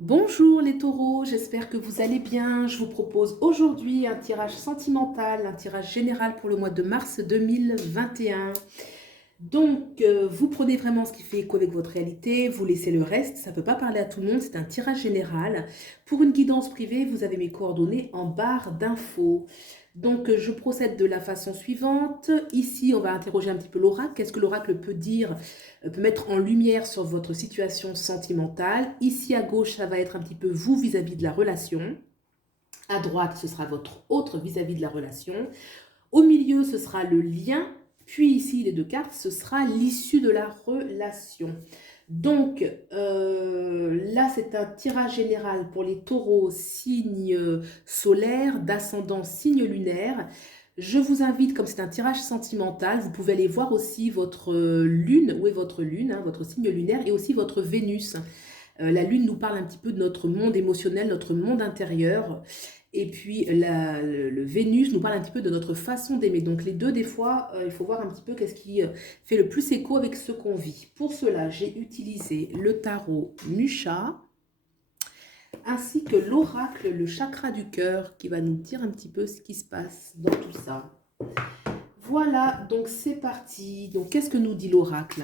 Bonjour les taureaux, j'espère que vous allez bien. Je vous propose aujourd'hui un tirage sentimental, un tirage général pour le mois de mars 2021. Donc, vous prenez vraiment ce qui fait écho avec votre réalité, vous laissez le reste, ça ne peut pas parler à tout le monde, c'est un tirage général. Pour une guidance privée, vous avez mes coordonnées en barre d'infos. Donc, je procède de la façon suivante. Ici, on va interroger un petit peu l'oracle. Qu'est-ce que l'oracle peut dire, peut mettre en lumière sur votre situation sentimentale. Ici, à gauche, ça va être un petit peu vous vis-à-vis de la relation. À droite, ce sera votre autre vis-à-vis de la relation. Au milieu, ce sera le lien. Puis ici, les deux cartes, ce sera l'issue de la relation. Donc, là, c'est un tirage général pour les taureaux, signe solaire, d'ascendant, signe lunaire. Je vous invite, comme c'est un tirage sentimental, vous pouvez aller voir aussi votre lune, où est votre lune, hein, votre signe lunaire, et aussi votre Vénus. La lune nous parle un petit peu de notre monde émotionnel, notre monde intérieur. Et puis le Vénus nous parle un petit peu de notre façon d'aimer. Donc les deux, des fois, il faut voir un petit peu qu'est-ce qui fait le plus écho avec ce qu'on vit. Pour cela, j'ai utilisé le tarot Musha, ainsi que l'oracle, le chakra du cœur, qui va nous dire un petit peu ce qui se passe dans tout ça. Voilà, donc c'est parti. Donc qu'est-ce que nous dit l'oracle?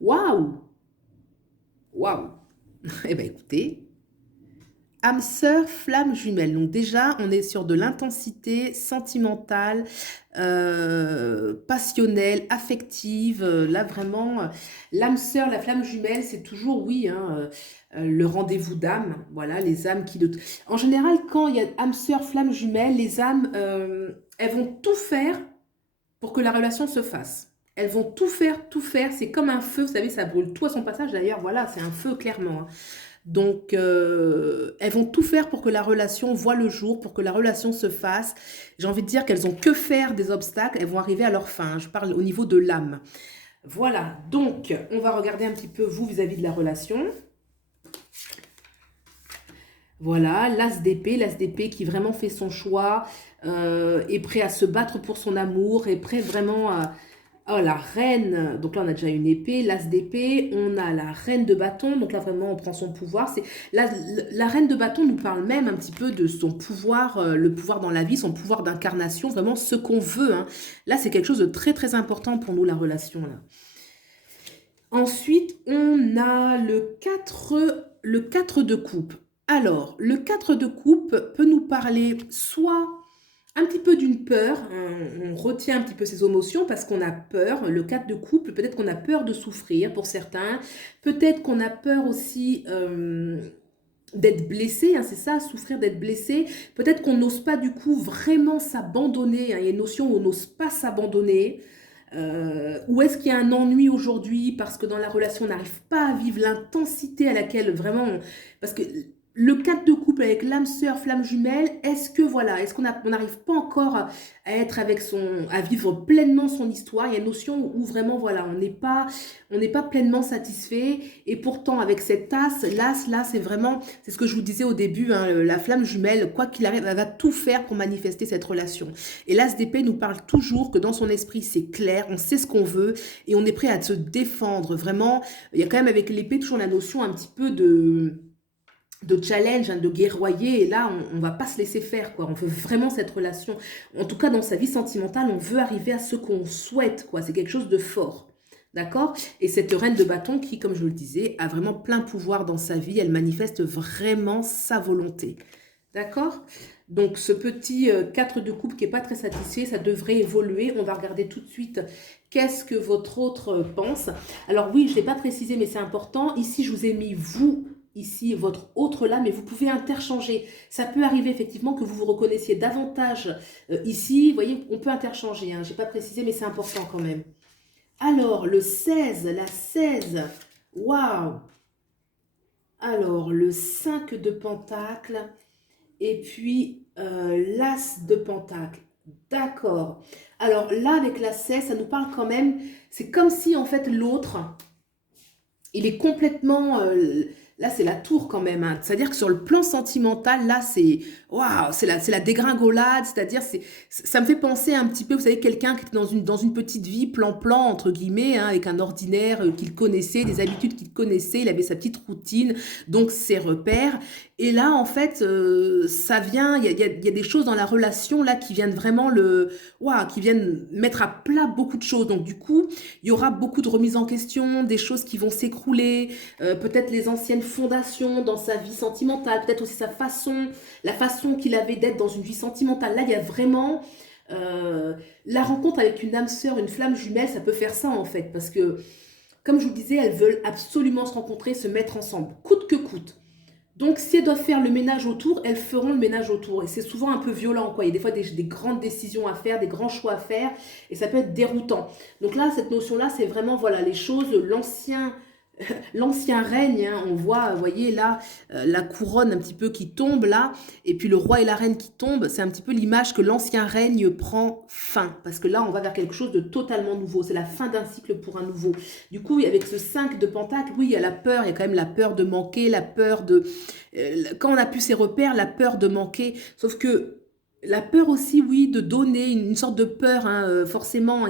Waouh! Waouh! Eh bien écoutez, âme sœur, flamme jumelle. Donc déjà, on est sur de l'intensité sentimentale, passionnelle, affective. Là, vraiment, l'âme sœur, la flamme jumelle, c'est toujours, oui, hein, le rendez-vous d'âme. Voilà, les âmes qui... En général, quand il y a âme sœur, flamme jumelle, les âmes, elles vont tout faire pour que la relation se fasse. Elles vont tout faire, tout faire. C'est comme un feu, vous savez, ça brûle tout à son passage. D'ailleurs, voilà, c'est un feu, clairement, hein. Donc, elles vont tout faire pour que la relation voie le jour, pour que la relation se fasse. J'ai envie de dire qu'elles ont que faire des obstacles, elles vont arriver à leur fin. Je parle au niveau de l'âme. Voilà, donc on va regarder un petit peu vous vis-à-vis de la relation. Voilà, l'as d'épée qui vraiment fait son choix, est prêt à se battre pour son amour, est prêt vraiment à... Oh, la reine, donc là on a déjà une épée, l'as d'épée, on a la reine de bâton, donc là vraiment on prend son pouvoir. La reine de bâton nous parle même un petit peu de son pouvoir, le pouvoir dans la vie, son pouvoir d'incarnation, vraiment ce qu'on veut, hein. Là c'est quelque chose de très très important pour nous, la relation là. Ensuite, on a le 4 de coupe. Alors, le 4 de coupe peut nous parler soit un petit peu d'une peur, on retient un petit peu ses émotions parce qu'on a peur. Le 4 de coupe, peut-être qu'on a peur de souffrir pour certains, peut-être qu'on a peur aussi d'être blessé, hein, c'est ça, souffrir d'être blessé. Peut-être qu'on n'ose pas du coup vraiment s'abandonner, hein. Il y a une notion où on n'ose pas s'abandonner. Ou est-ce qu'il y a un ennui aujourd'hui parce que dans la relation on n'arrive pas à vivre l'intensité à laquelle vraiment parce que le 4 de couple avec l'âme sœur, flamme jumelle, est-ce que voilà, est-ce on n'arrive pas encore à être avec à vivre pleinement son histoire? Il y a une notion où vraiment voilà, on n'est pas pleinement satisfait, et pourtant avec cette tasse, là, c'est vraiment, c'est ce que je vous disais au début, hein, la flamme jumelle, quoi qu'il arrive, elle va tout faire pour manifester cette relation. Et l'as d'épée nous parle toujours que dans son esprit, c'est clair, on sait ce qu'on veut et on est prêt à se défendre. Vraiment, il y a quand même avec l'épée toujours la notion un petit peu de challenge, hein, de guerroyer, et là on va pas se laisser faire, quoi. On veut vraiment cette relation, en tout cas dans sa vie sentimentale, on veut arriver à ce qu'on souhaite, quoi. C'est quelque chose de fort, d'accord? Et cette reine de bâton qui, comme je le disais, a vraiment plein pouvoir dans sa vie, elle manifeste vraiment sa volonté, d'accord? Donc ce petit 4 de coupe qui n'est pas très satisfait, ça devrait évoluer. On va regarder tout de suite qu'est-ce que votre autre pense. Alors oui, je ne l'ai pas précisé, mais c'est important. Ici, je vous ai mis vous, ici, votre autre là, mais vous pouvez interchanger. Ça peut arriver effectivement que vous vous reconnaissiez davantage ici. Vous voyez, on peut interchanger, hein. Je n'ai pas précisé, mais c'est important quand même. Alors, le 16, la 16, waouh! Alors, le 5 de pentacle, et puis l'as de pentacle. D'accord. Alors là, avec la 16, ça nous parle quand même, c'est comme si en fait l'autre, il est complètement Là, c'est la tour quand même, hein. C'est-à-dire que sur le plan sentimental, là, c'est waouh, c'est la dégringolade. C'est-à-dire, ça me fait penser un petit peu, vous savez, quelqu'un qui était dans une petite vie plan-plan, entre guillemets, hein, avec un ordinaire qu'il connaissait, des habitudes qu'il connaissait, il avait sa petite routine, donc ses repères. Et là, en fait, ça vient, il y a des choses dans la relation là qui viennent vraiment waouh, qui viennent mettre à plat beaucoup de choses. Donc du coup, il y aura beaucoup de remises en question, des choses qui vont s'écrouler, peut-être les anciennes fondations dans sa vie sentimentale, peut-être aussi la façon qu'il avait d'être dans une vie sentimentale. Là, il y a vraiment la rencontre avec une âme sœur, une flamme jumelle, ça peut faire ça en fait, parce que, comme je vous disais, elles veulent absolument se rencontrer, se mettre ensemble, coûte que coûte. Donc, si elles doivent faire le ménage autour, elles feront le ménage autour. Et c'est souvent un peu violent, quoi. Il y a des fois des grandes décisions à faire, des grands choix à faire, et ça peut être déroutant. Donc là, cette notion-là, c'est vraiment, voilà, les choses, l'ancien règne, hein. On voit, vous voyez là, la couronne un petit peu qui tombe là, et puis le roi et la reine qui tombent, c'est un petit peu l'image que l'ancien règne prend fin, parce que là on va vers quelque chose de totalement nouveau, c'est la fin d'un cycle pour un nouveau. Du coup, avec ce 5 de Pentacle, oui, il y a la peur, il y a quand même la peur de manquer, la peur de... quand on a pu ses repères, la peur de manquer, sauf que la peur aussi, oui, de donner, une sorte de peur, hein, forcément.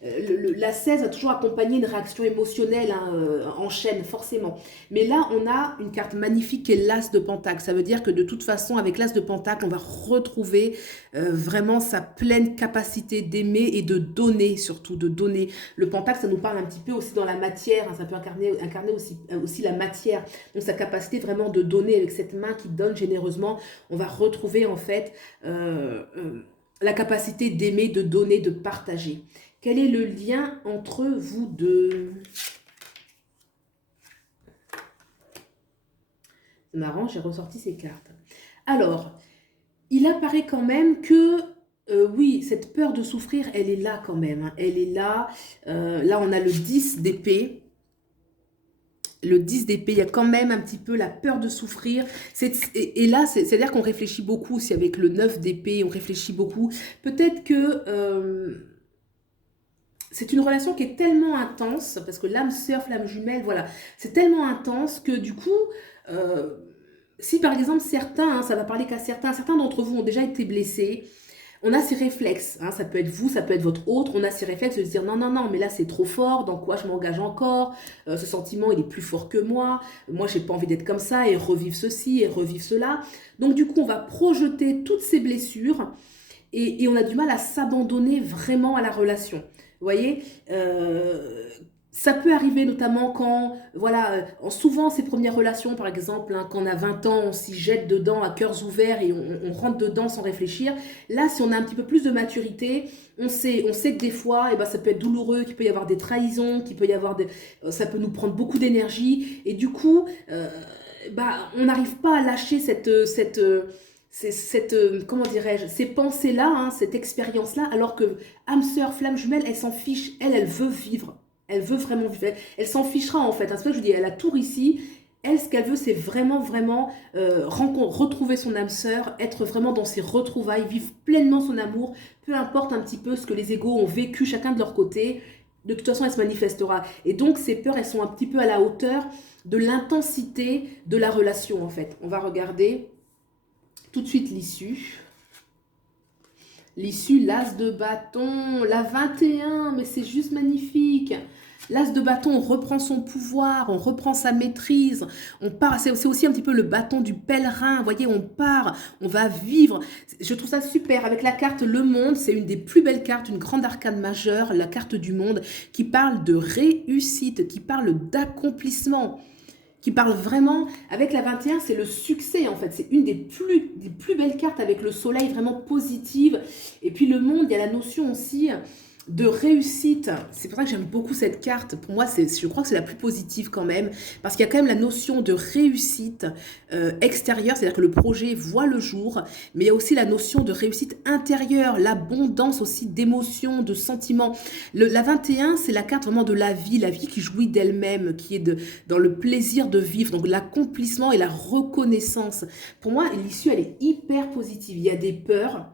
La 16 a toujours accompagné une réaction émotionnelle, hein, en chaîne, forcément. Mais là, on a une carte magnifique qui est l'As de Pentacle. Ça veut dire que de toute façon, avec l'As de Pentacle, on va retrouver vraiment sa pleine capacité d'aimer et de donner, surtout de donner. Le Pentacle, ça nous parle un petit peu aussi dans la matière, hein, ça peut incarner aussi la matière. Donc sa capacité vraiment de donner avec cette main qui donne généreusement, on va retrouver en fait... la capacité d'aimer, de donner, de partager. Quel est le lien entre vous deux? C'est marrant, j'ai ressorti ces cartes. Alors, il apparaît quand même que, oui, cette peur de souffrir, elle est là quand même, hein. Elle est là. Là, on a le 10 d'épée. Le 10 d'épée, il y a quand même un petit peu la peur de souffrir. Et là, c'est-à-dire qu'on réfléchit beaucoup aussi avec le 9 d'épée, on réfléchit beaucoup. Peut-être que c'est une relation qui est tellement intense, parce que l'âme sœur, flamme jumelle, voilà, c'est tellement intense que du coup, euh, si par exemple certains, hein, ça va parler qu'à certains d'entre vous ont déjà été blessés, on a ces réflexes, hein, ça peut être vous, ça peut être votre autre, on a ces réflexes de se dire non, non, non, mais là c'est trop fort, dans quoi je m'engage encore, ce sentiment il est plus fort que moi j'ai pas envie d'être comme ça, et revivre ceci, et revivre cela. Donc du coup on va projeter toutes ces blessures, et on a du mal à s'abandonner vraiment à la relation. Vous voyez, ça peut arriver notamment quand, voilà, souvent ces premières relations, par exemple, hein, quand on a 20 ans, on s'y jette dedans à cœurs ouverts et on rentre dedans sans réfléchir. Là, si on a un petit peu plus de maturité, on sait que des fois, eh ben, ça peut être douloureux, qu'il peut y avoir des trahisons, qu'il peut y avoir ça peut nous prendre beaucoup d'énergie. Et du coup, bah, on n'arrive pas à lâcher comment dirais-je, ces pensées-là, hein, cette expérience-là, alors que âme sœur, flamme jumelle, elle s'en fiche, elle veut vivre. Elle veut vraiment vivre. Elle s'en fichera en fait. C'est pour ça que je dis, elle a la tour ici. Elle, ce qu'elle veut, c'est vraiment, vraiment retrouver son âme sœur, être vraiment dans ses retrouvailles, vivre pleinement son amour, peu importe un petit peu ce que les égos ont vécu chacun de leur côté. De toute façon, elle se manifestera. Et donc, ces peurs, elles sont un petit peu à la hauteur de l'intensité de la relation en fait. On va regarder tout de suite l'issue. L'issue, l'as de bâton, la 21, mais c'est juste magnifique. L'as de bâton, on reprend son pouvoir, on reprend sa maîtrise, on part, c'est aussi un petit peu le bâton du pèlerin, vous voyez, on part, on va vivre. Je trouve ça super. Avec la carte Le Monde, c'est une des plus belles cartes, une grande arcane majeure, la carte du monde, qui parle de réussite, qui parle d'accomplissement, qui parle vraiment, avec la 21, c'est le succès en fait, c'est une des plus belles cartes avec le soleil vraiment positive. Et puis le monde, il y a la notion aussi de réussite. C'est pour ça que j'aime beaucoup cette carte. Pour moi, je crois que c'est la plus positive quand même, parce qu'il y a quand même la notion de réussite extérieure, c'est-à-dire que le projet voit le jour, mais il y a aussi la notion de réussite intérieure, l'abondance aussi d'émotions, de sentiments. La 21, c'est la carte vraiment de la vie qui jouit d'elle-même, qui est dans le plaisir de vivre, donc l'accomplissement et la reconnaissance. Pour moi, l'issue, elle est hyper positive. Il y a des peurs,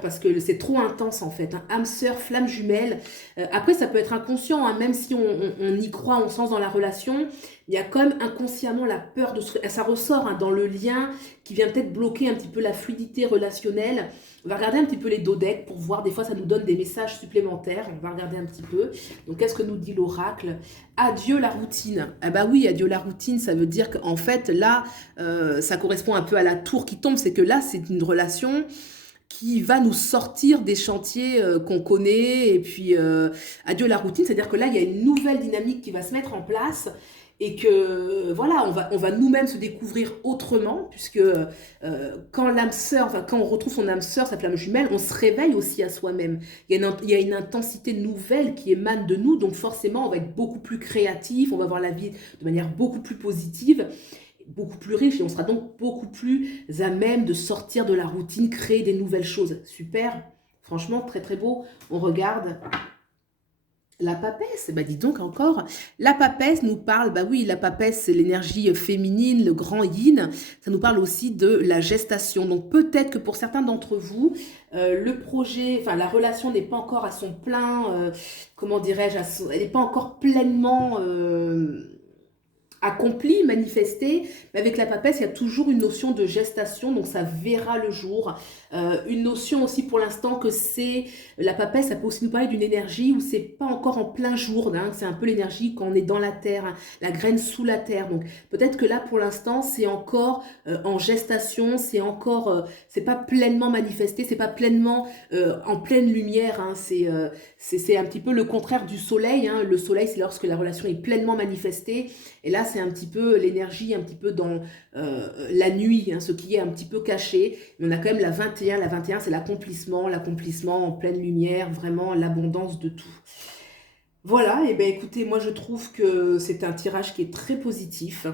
parce que c'est trop intense en fait, hein. Âme sœur, flamme jumelle. Après, ça peut être inconscient, hein, même si on y croit, on sent dans la relation. il y a quand même inconsciemment la peur de se... Ça ressort hein, dans le lien qui vient peut-être bloquer un petit peu la fluidité relationnelle. On va regarder un petit peu les dos decks pour voir, des fois ça nous donne des messages supplémentaires. On va regarder un petit peu. Donc qu'est-ce que nous dit l'oracle? Adieu la routine. Ah bah oui, adieu la routine, ça veut dire qu'en fait là, ça correspond un peu à la tour qui tombe. C'est que là, c'est une relation qui va nous sortir des chantiers qu'on connaît. Et puis, adieu la routine, c'est-à-dire que là, il y a une nouvelle dynamique qui va se mettre en place et que, voilà, on va nous-mêmes se découvrir autrement, puisque quand l'âme sœur, enfin, quand on retrouve son âme sœur, sa flamme jumelle, on se réveille aussi à soi-même. Il y a une intensité nouvelle qui émane de nous, donc forcément, on va être beaucoup plus créatif, on va voir la vie de manière beaucoup plus positive, beaucoup plus riche et on sera donc beaucoup plus à même de sortir de la routine, créer des nouvelles choses. Super, franchement très très beau. On regarde la papesse, bah dis donc encore, la papesse nous parle, bah oui, la papesse c'est l'énergie féminine, le grand yin, ça nous parle aussi de la gestation. Donc peut-être que pour certains d'entre vous, le projet, enfin la relation n'est pas encore à son plein, comment dirais-je, elle n'est pas encore pleinement... accompli, manifesté, mais avec la papesse, il y a toujours une notion de gestation, donc ça verra le jour. Une notion aussi pour l'instant que c'est, la papesse, ça peut aussi nous parler d'une énergie où c'est pas encore en plein jour, hein, c'est un peu l'énergie quand on est dans la terre, hein, la graine sous la terre. Donc peut-être que là pour l'instant c'est encore en gestation, c'est encore, c'est pas pleinement manifesté, c'est pas pleinement en pleine lumière, hein, c'est un petit peu le contraire du soleil, hein. Le soleil c'est lorsque la relation est pleinement manifestée. Et là, c'est un petit peu l'énergie, un petit peu dans la nuit, hein, ce qui est un petit peu caché. Mais on a quand même la 21. La 21, c'est l'accomplissement en pleine lumière, vraiment l'abondance de tout. Voilà, et bien écoutez, moi je trouve que c'est un tirage qui est très positif,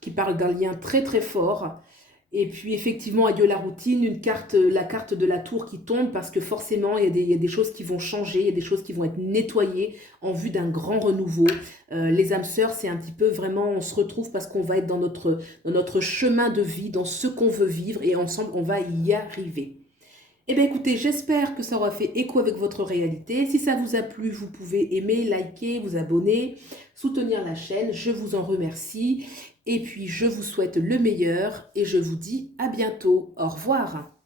qui parle d'un lien très très fort. Et puis effectivement, adieu la routine, une carte, la carte de la tour qui tombe parce que forcément, il y a des choses qui vont changer, il y a des choses qui vont être nettoyées en vue d'un grand renouveau. Les âmes sœurs, c'est un petit peu vraiment, on se retrouve parce qu'on va être dans notre chemin de vie, dans ce qu'on veut vivre et ensemble, on va y arriver. Eh bien écoutez, j'espère que ça aura fait écho avec votre réalité. Si ça vous a plu, vous pouvez aimer, liker, vous abonner, soutenir la chaîne. Je vous en remercie. Et puis je vous souhaite le meilleur et je vous dis à bientôt. Au revoir.